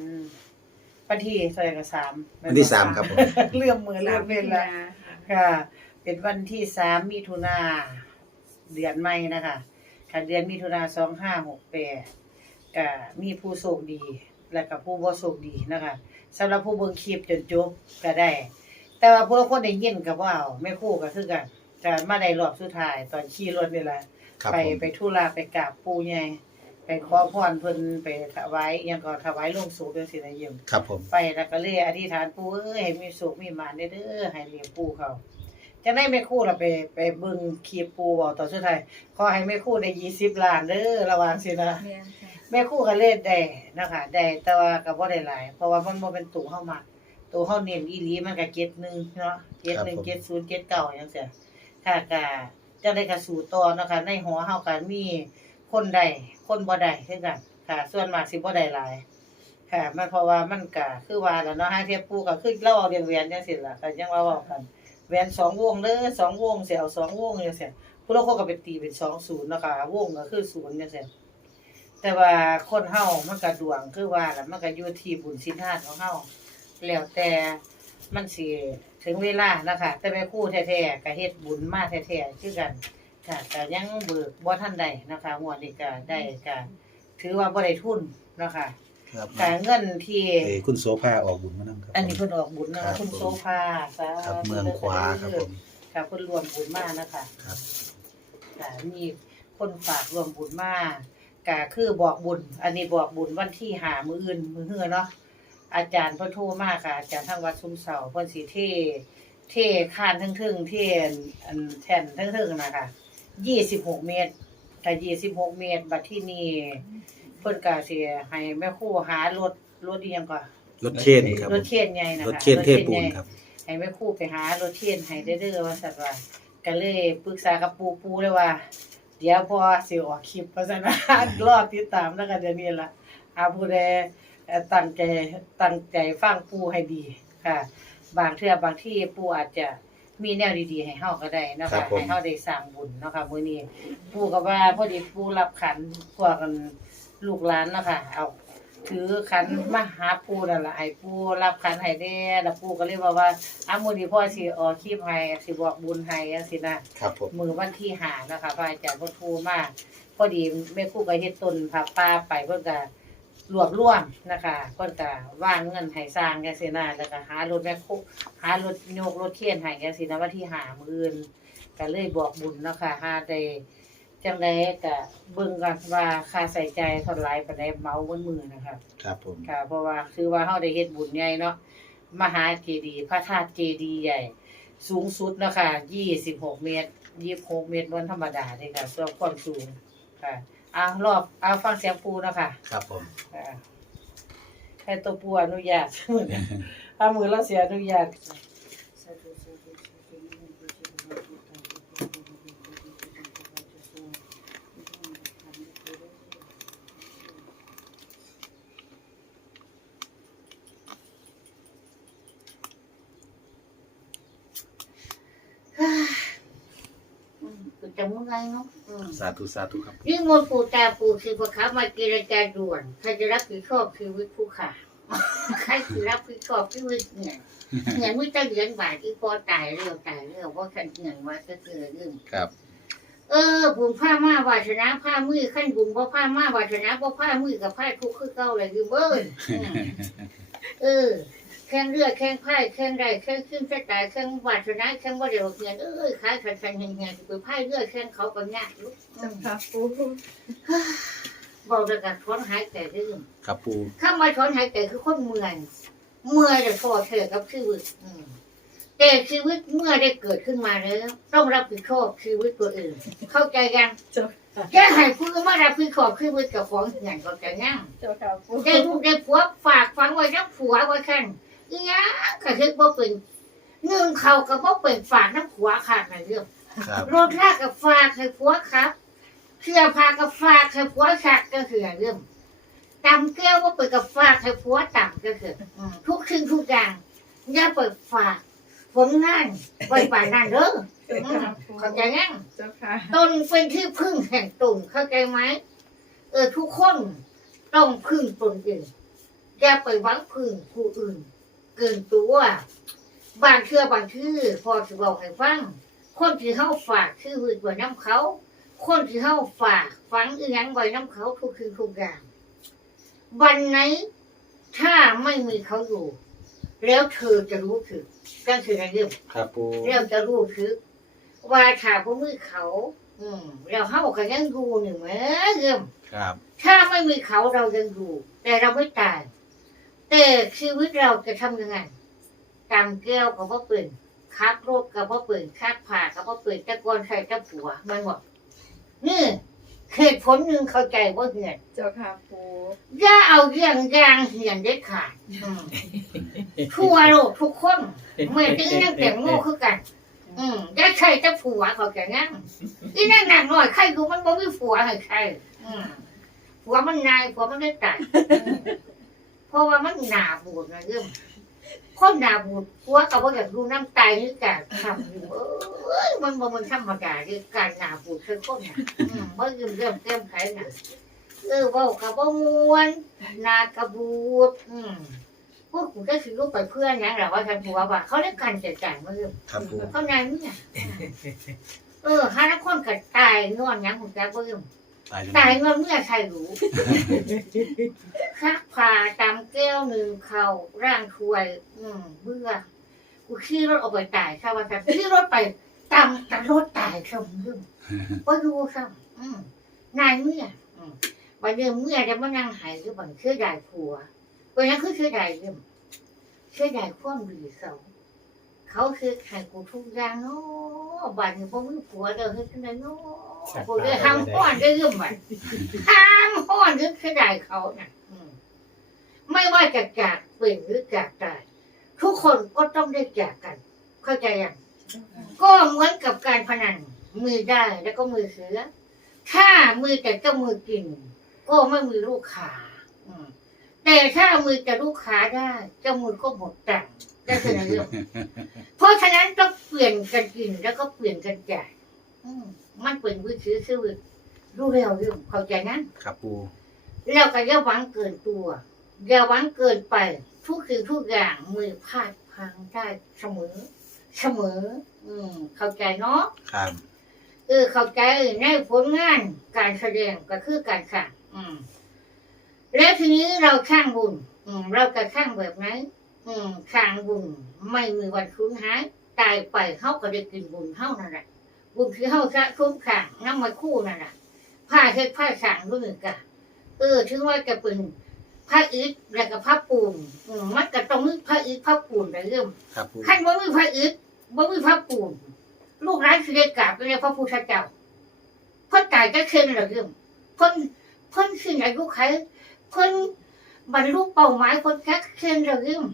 อืมวันที่เท่าไหร่ก็สามวันที่สามครับผม เลื่อมมือเลื่อมเวลาค่ะ เป็นวันที่สามมิถุนาเดือนใหม่นะคะค่ะเดือนมิถุนาสองห้าหกแปดก็มีผู้โชคดี และก็ผู้บ่โชคดีนะคะสำหรับผู้เบิ่งคลิปจนจบก็ได้ แต่ว่าผู้คนได้ยินก็บ่เอาแม่ครู่ก็คือกันจะมาได้รอบสุดท้ายตอนขี่รถนี่แหละครับไปผมไปธุระไปกราบปู่ใหญ่ ไปขอพรเพิ่นไปถวายอิหยังก็ถวายลงสู่จังซี่นะเยี่ยมครับผมไปแล้วก็เลยอธิษฐานปู่เอ้ยให้มีสุขมีหมานเด้อให้เลี้ยงปู่เขาจังได้แม่ครู่ล่ะไปไปเบิ่งคลิปปู่เว้าตอนสุดท้ายขอให้แม่ครู่ได้20ล้านเด้อระวังสินะ แม่นค่ะแม่ครู่ก็เล่นได้นะคะได้แต่ว่าก็บ่ได้หลาย เพราะว่ามันบ่เป็นตู่เฮามักตู่เฮาเน้นอีหลีมันก็เก็ดหนึงเนาะเก็ดหนึ่งเก็ดศูนย์เก็ดเก้าจังซี่ค่ะก็จังได้ก็สู่ต่อเนาะคะในหอเฮาก็มี คนใดคนบ่ได้คือกัน ค่ะ ส่วนมากสิบ่ได้หลาย ค่ะ มันเพราะว่ามันก็คือว่าแล้วเนาะห้าเทียบปูก็คือเราเอาเรียงแหวนจังซี่ล่ะก็ยังว่าเว้ากันแหวนสองวงเด้อสองวงเสิเอาสองวงจังซี่ผู้ลางคนก็ไปตีเป็น20เนาะค่ะวงก็คือ0จังซี่แต่ว่าคนเฮามันก็ดวงคือว่าล่ะมันก็อยู่ที่บุญสินทานของเฮาแล้วแต่มันสิถึงเวลานะคะแต่แม่ครู่แท้ๆก็เฮ็ดบุญมาแท้ๆคือกัน ค่ะก็ยังเบิกบ่ทันได้นะคะงวดนี้ก็ได้ก็ถือว่าบ่ได้ทุนเนาะคะครับก็เงินที่ เอ้ยคุณโซภาออกบุญมานํครับ อันนี้เพิ่นออกบุญนะครัคะบคุณผมโซฟาสาครับธุเมืองขวาครับผม ค่ะเพิ่นรวมบุญมานะคะครับ ค่ะมีคนฝากรวมบุญมาก็คือบอกบุญ อันนี้บอกบุญวันที่หามื้ออื่นมื้อเฮือเนาะอาจารย์เพิ่นโทรมาค่ะ อาจารย์ทางวัดชุมเสาเพิ่นสิเทเทคานทึ่งๆเทอันแท่นทึ่งๆนะคะ 26เมตรค่ะ26เมตร บัดที่นี่เพิ่นก็สิให้แม่ครูหารถรถอีหยังก่อนรถเคนครับรถเข็นใหญ่นะคะรถเคนเทพปูนใหญ่ครับ ให้แม่ครู่ไปหารถเข็นให้ได้เด้อว่าซั่นว่าก็เลยปรึกษากับปู่ปู่เลยว่า เดี๋ยวพอสิออกคลิปว่าซั่นนะรอติดตามแล้วก็เดี๋ยวนี้ล่ะหาผู้ใดเอ่อตั้งใจตั้งใจฟังปู่ให้ดีค่ะ บางเทื่อบางที่ปู่อาจจะ มีแนวดีๆ ให้เฮาก็ได้เนาะครัคะบผม ให้เฮาได้สร้างบุญเนาะค่ะมื้อนี้ปู่ก็ว่าพอดีปู่รับขันพวกกันลูกหลานเนาะค่ะเอาถือขันมาหาปูนั่นล่ะให้ปูรับขันให้แด้แล้วปูก็เลยบอกว่าอ้ามื้อนี้พ่อสิออกคลิปให้สิบอกบุญให้จังซี่นะ ครับผม มื้อวันที่5นะคะพระอาจารย์เพิ่นโทรมาพอดีแม่ครูก็เฮ็ดต้นผ้าป่าไปเพิ่นก็ รวบรวมนะคะเพิ่นก็วางเงินให้สร้างจังซี่นะแล้วก็หารถแม่ครูหารถโยกรถเทียนให้จังซี่นะวันที่5มื้ออื่นก็เลยบอกบุญเนาะค่ะหาได้จังไดก็เบิ่งกันว่าค่าใช้จ่ายเท่าไหร่ปานใดเหมาเบิดมื้อนะคะ ครับผม ค่ะเพราะว่าคือว่าเฮาได้เฮ็ดบุญใหญ่เนาะมหาเจดีย์พระธาตุเจดีย์ใหญ่ สูงสุดเนาะค่ะ26 เมตร 26 เมตรบนธรรมดาเด้ค่ะส่วนความสูงค่ะเอารอบเอาฟังเสียงปูเนาะค่ะครับผมค่ะให้ตัวปูอนุญาตถ้ามือเราเสียอนุญาต จะมึงไงเนาะอืม สาธุสาธุครับ ยิ่งมนต์ปู่ตาปู่คือพระค้ามาเจรจาด่วนใครจะรับผิดชอบชีวิตผู้ขาใครคือรับผิดชอบชีวิตเนี่ยเนี่ยไม่ต้องเหรียญบาทที่พอตายเร็วตายเร็วเพราะขันเงินว่าก็คือเรื่องครับ เออบุญผ้ามาวาสนาผ้ามือขั้นบุญเพราะผ้ามาวาสนาเพราะผ้ามือกับผ้าทุกข์คือเก่าเลยคือเบิ้ลอืม เออแข่งเรือแข่งไพ่แข่งไรแข่งขึ้นแข่งตายแข่งวาสนาแข่งว่าเดี๋ยวเงินเอ้ยขายขันขันเงินเงินคือไพ่เรือแข่งเขาก็ยากอยู่อืเจ้ามค่ะปูบอกเลยกันถอนหายใจได้ยินครับปูข้ามาถอนหายใจคือคนเมื่อยเมื่อยแต่พอเธอกับชีวิตอืมแต่ชีวิตเมื่อได้เกิดขึ้นมาแล้ว ต้องรับผิดชอบชีวิตตัวเองเข้าใจยังเจ้าค่ะแค่ให้ผู้อื่นมารับผิดชอบชีวิตกับของเงินก็จะง่ายเจ้าค่ะปูได้ลูกได้ผัวฝากฝังไว้นักผัวไว้ขั้น อีหยังก็คือบ่เป็นเงื่อนเขาก็บ่เป็นฝากน้ำผัวขาดในเรื่องครับรถลากกับฝากให้ผัวครับเสื้อผ้ากับฝากให้ผัวชักก็คือเรื่องตำแก้วว่าเปิดกับฝากให้ผัวต่ำก็คืออืมทุกสิ่งทุกอย่างอย่าเปิดฝากผลงานไว้ป่านนั้นเด้อเจ้าอืมค่ะปูเข้าใจยังเจ้าค่ะตนเป็นที่พึ่งแห่งตนเข้าใจไหมเออทุกคนต้องพึ่งตนเองอย่าไปหวังพึ่งผู้อื่นเกินตัวบางเชื่อบางชื่อพอจะบอกให้ฟัง คนที่เข้าฝากชื่อวิไว้น้ำเขา คนที่เข้าฝากฝังอีหยังไว้น้ำเขาทุกคืนทุกอย่างวันไหนถ้าไม่มีเขาอยู่ แล้วเธอจะรู้สึกก็คืออะไรเรื่องครับปูเราจะรู้สึกว่าถ้าบ่มือเขา อืมแล้วเฮาก็ยังอยู่นี่แหมเอิ่มครับ ถ้าไม่มีเขาเรายังอยู่แต่เราไม่ตาย แต่ชีวิตเราจะทำยังไงตำแก้วก็บ่เป็นคักรถก็บ่เป็นคักผ่าก็บ่เป็นตะกอนใส่ตะผัวมันหมดนี่เหตุผลหนึ่งเข้าใจว่าเหียนเจ้าค่ะปูอย่าเอาเรื่องยางเหียนเด็ดขาดอืมทั่วโลกทุกคนเมื่อที่นั่งแต่งโง่คือกัน อืมได้ใครจะผัวเขาจะงั้นอีนั่งหนักหน่อยใครดูมันบ่มีผัวให้ใครอืมผัวมันนายผัวมันได้ตายอืม เพราะว่ามันหนาบูดนะเรื่องคนหนาบูดผัวเขาบ่อยากดูน้ำตายนี่กะทำอยู่เอ้ยมันบ่มันธรรมดาเรื่องการหนาบูดคือคนน่ะอืมบ่ยืมเรื่องเต็มไขน่ะเออเว้ากับบ่ม่วนหนากระบูดอืมพวกกูก็คือลูกไปเพื่อนนะแต่ว่าทางผัวว่าเขาได้กันจัดการมาเรื่องครับปูเข้าใจมั้ยเออฮานักคนก็ตายนอนยังหุ่นจักเบิ่ม ตายตายเงินเมื่อใครรู้คักผ่าตามแก้วหนึ่งเข่าร่างถวย อืมเบื่อกูขี่รถออกไปตายค่ะว่าจะขี่รถไปตามตามรถตายค่ะมึงว่าดูค่ะอืมนายเมื่อวันเดียวเมื่อจะมานั่งหายคือบังเชื่อได้ผัววันนั้นคือเชื่อได้เรื่องเชื่อได้ความดีเขา เขาคือใครกูทุกอย่างเนาะบ้านนี้พ่อมึงผัวเด้อเฮ็ดจังไดเนาะกูเลยห้ามห้อนได้เรื่องบัดห้ามห้อนคือคือได้เขาน่ะไม่ว่าจะจากเป็นหรือจากตายทุกคนก็ต้องได้จากกัน เข้าใจยังก็เหมือนกับการพนันมือได้แล้วก็มือเสือถ้ามือแต่เจ้ามือกิน ก็ไม่มีลูกค้าอืมแต่ถ้ามือแต่ลูกค้าได้ เจ้ามือก็หมดตังค์ ได้คือเรื่องเพราะฉะนั้นต้องเปลี่ยนกันกินแล้วก็เปลี่ยนกันจ่ายอืมมันเป็นวิถีชีวิตรู้แล้วเรื่องเข้าใจนั้น ครับปูแล้วก็อย่าหวังเกินตัวอย่าหวังเกินไป ทุกสิ่งทุกอย่างมือพลาดพังได้เสมอ เสมอ อืม เข้าใจเนาะครับเออเข้าใจในผลงานการแสดงก็คือการข่งอืม แล้วทีนี้เราข้างบุญ อืม เราก็ข้างแบบไหน อืมข้างบุญไม่มีวันสูญหาย ตายไปเขาก็ได้กินบุญเท่านั่นแหละบุญคือเขาจะคุ้มข่างน้ำมาคู่นั่นแหละผ้าเช็ดผ้าสางด้วยกะเออ ถึงว่าจะเป็นผ้าอึดแล้วก็ผ้าปูนอืมมันก็ต้องมีผ้าอึดผ้าปูนในเรื่องครับปูขั้นว่ามีพระอึดว่ามีพระปูนลูกร้านคือได้กราบไปเรียกพระพุทธเจ้าเพ่นตายก็เช่นเหรอเรื่องเพ่นเพ่นสิ่งอายุไขเพ่นบรรลุเป้าหมายเพ่นแค่เช่นเหรอเรื่อง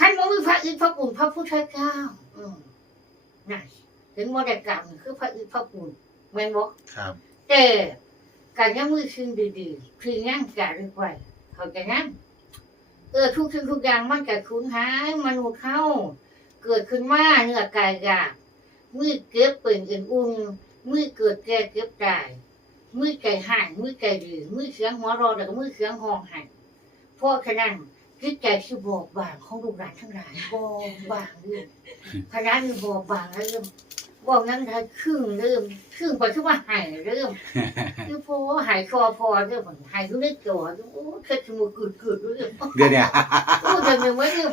ขั้นว่ามีพระอึดพระปูนพระพุทธเจ้า อืมนั่นถึงว่าได้กราบนี่คือพระอึดพระปูนแม่นบอกครับแต่การยังมือสิ่งดีๆคือยังจารึกไว้เขาใจนั้นเออทุกสิ่งทุกอย่างมันจะสูญหายมนุษย์เข้า เกิดขึ้นมาเนื้อกายอยากมือเก็บเป็นอื่นอุ่นมือเกิดแก่เก็บตายมือใจห่างมือใจดีมือเสียงหัวเรอแล้วก็มือเสียงห้องหันเพราะฉะนั้น คิดใจที่บอกบางของลูกหลานทั้งหลายบอกบางเรื่องขนาดนี้บอกบางแล้วเริ่มบอกนั้นได้ครึ่งเริ่มครึ่งไปที่ว่าหายเริ่มคือพอหายคอพอเรื่องหายทุกเรื่องจอโอ้แค่จมูกกึดกึดเรื่องเดี๋ยวเนี่ยโอ้เดี๋ยวนี้ไว้เรื่อง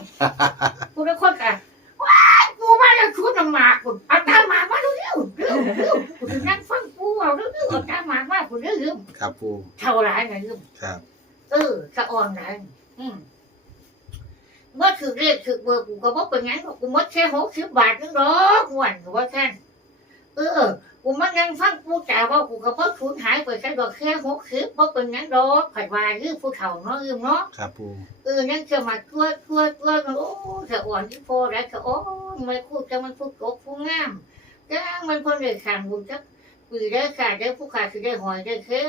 กูได้คนกันว้ายกูมาแล้วชุดน้ำหมากกูเอาตามหมากมาเร็วเร็วเร็วเร็วกูจะนั่งฟังกูเอาเร็วเร็วเอาตามหมากมากูเร็วเร็วครับปูเท่าไรนะเรื่องครับ เออสะอ่อนไรอืมเมื่อ ถือเรียกถือเบอร์กูก็บอกเป็นงั้นกูมดแค่หกสิบบาทนึงหรอกวันกูว่าแค่เออกูมานั่งฟังกูจ่าว่ากูก็บ่สูญหายไปแค่ดอกแค่หกสิบบ่เป็นหยังดอกผัดว่าคือผู้เฒ่าเนาะยืมเนาะครับปูเออนั่งจะมาตัวตัวตัวโอ้จะอ่อนที่พอแล้วจะโอ้ไม่พูดจะมันพูดกบผู้งามจ้างมันคนเลยขางบุญจักปีได้ขาดได้ผู้ขาดคือได้หอยได้แค่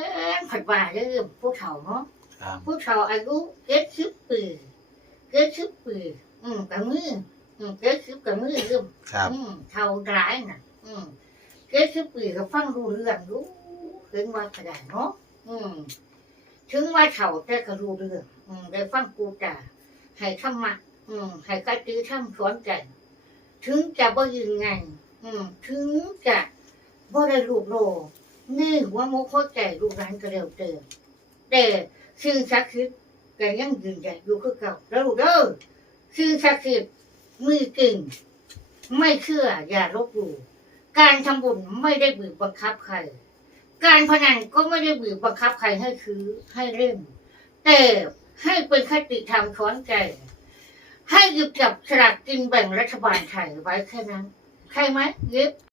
ผัดว่าได้ยืมผู้เฒ่าเนาะครับผู้เฒ่าอายุเจ็ดสิบปี เจ็ดสิบปีอืมกับมืออืมเจ็ดสิบกับมือยืมครับอืมเท่าร้ายน่ะ อืมเจ็ดสิบปีก็ฟังรู้เรื่องรู้ถึงว่าขนาดเนาะอืม ถึงว่าเท่าแต่ก็รู้เรื่องออืมได้ฟังกูจ่าให้ธรรมะอืมให้กระตือท่ำสอนใจถึงจะบ่ยืนไงอืม ถึงจะบ่ได้ลูกโลนี่หัวโมกหัวใจลูกร้านก็เร็วเติมแต่สิ่งศักดิ์สิทธิ์ ก็ยังยืนใหญ่อยู่คือเก่าแล้วลูกเด้อสิ่งศักดิ์สิทธิ์มือกิ่ง ไม่เชื่ออย่าลบหลู่การทำบุญไม่ได้บีบบังคับใคร การพนันก็ไม่ได้บีบบังคับใครให้ซื้อให้เล่นแต่ให้เป็นคติธรรมสอนใจ ให้หยิบจับสลากกินแบ่งรัฐบาลไทยไว้แค่นั้น ใช่ไหมยิบ